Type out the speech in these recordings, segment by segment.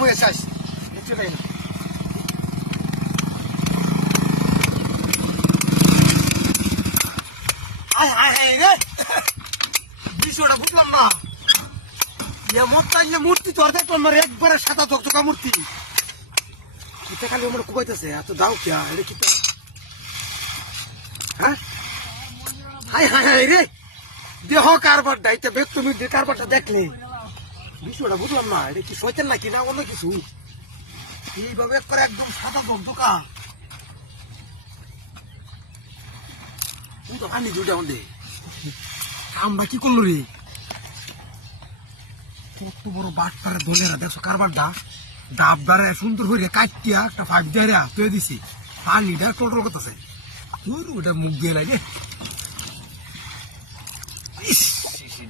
হয়ে শেষ নিচে যাই না হায় হায় হায় রে বিষয়টা বুঝলাম না মূর্তি তো দেখলাম না একবারে সাদা ধকধকা মূর্তি এটা খালি আমার কুবাইতেছে এত দাও কে এটা কি হ্যাঁ হায় হায় হায় রে দেহ কারবারটা এটা তুমি কারবারটা দেখলে বিষয়টা বুঝলাম না এটা কি শয়তান নাকি না অন্য কিছু এইভাবে করে একদম সাদা ধকধকা তুই তো আনি দুটা আমাদের আমরা কি করলো রে কত বড় বাটপারে ধরে দেখছো কারবার ডাব দাঁড়ে সুন্দর করে কাটিয়া একটা ফাইভ দাঁড়া তুই দিছি পানিটা টোটল করতেছে তুই ওটা মুখ দিয়ে লাগে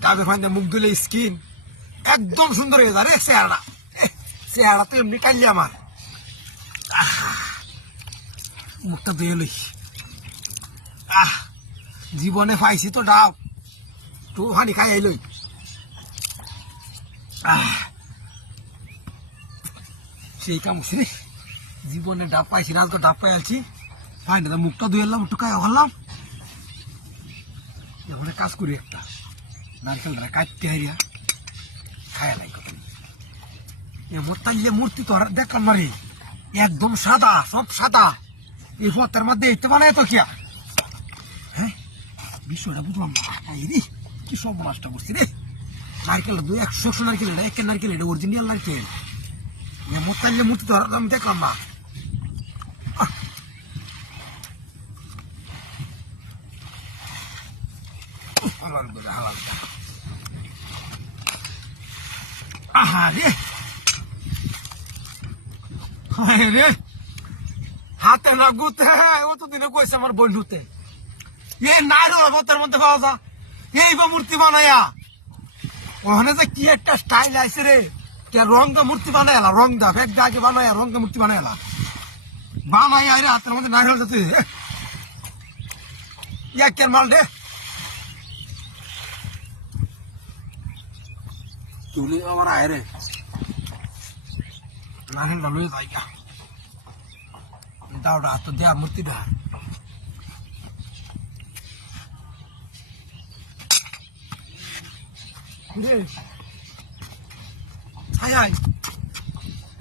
ডাবের ফাইন মুখ দিলে স্কিন একদম সুন্দর হয়ে যায় রে চেহারা তো এমনি কাইলে আমার মুখটা ধুয়ে লই জীবনে পাইছি তো ডাব তো হানি খাই আইলই সেই কাম হচ্ছে রে জীবনে ডাব পাইছি না তো ডাব পাই আলছি ফাইনটা মুখটা ধুয়ে এলাম একটু খাই হলাম এখন কাজ করি একটা নারকেলটা কাটতে হারিয়া খায়া লাই কত মোটাইলে মূর্তি তো আর দেখলাম না রে একদম সাদা সব সাদা এই পথের মধ্যে এইতে বানায় তো কিয়া হ্যাঁ বিষয়টা বুঝলাম না রে কি সব নষ্ট করছি রে নারকেলটা 100 নারকেল এটা একের নারকেল এটা অরিজিনাল নারকেল মোটাইলে মূর্তি তো আমি দেখলাম না রে হাতে না গুতে ও তো দিনে কইছে আমার বন্ধুতে এই নারকেল পথের মধ্যে পাওয়া যা এই বা মূর্তি বানায়া ওখানে যে কি একটা স্টাইল আছে রে কে রঙটা মূর্তি বানাইলা রং দা ব্যাগ দা আগে বানায়া রঙটা মূর্তি বানাইলা বানাইয়া রে হাতের মধ্যে নারকেল যাতে কে মাল রে তুলি আবার আয় রে নারকেলটা লয়ে যাই গা দাওটা হাত দেয়া মূর্তিটা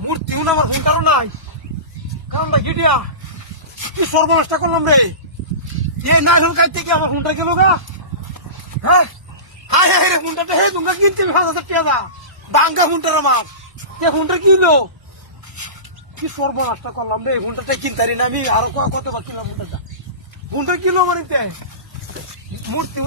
মূর্তি আমার হুনটারও নাই কারণ গিডিয়া কি সর্বনাশটা করলাম রে এই না এখন কাইতে কি আমার হুনটা গেল গা হ্যাঁ হায় হায় রে হুনটাটা হে তোমরা কিনতে 5,000 টাকা ডাঙ্গা হুনটার আমার কে হুনটা কিনলো কি সর্বনাশটা করলাম রে হুনটাটাই কিনতারি না আমি আরো কতবার কিনলাম হুনটা কিলো আমার মূর্তি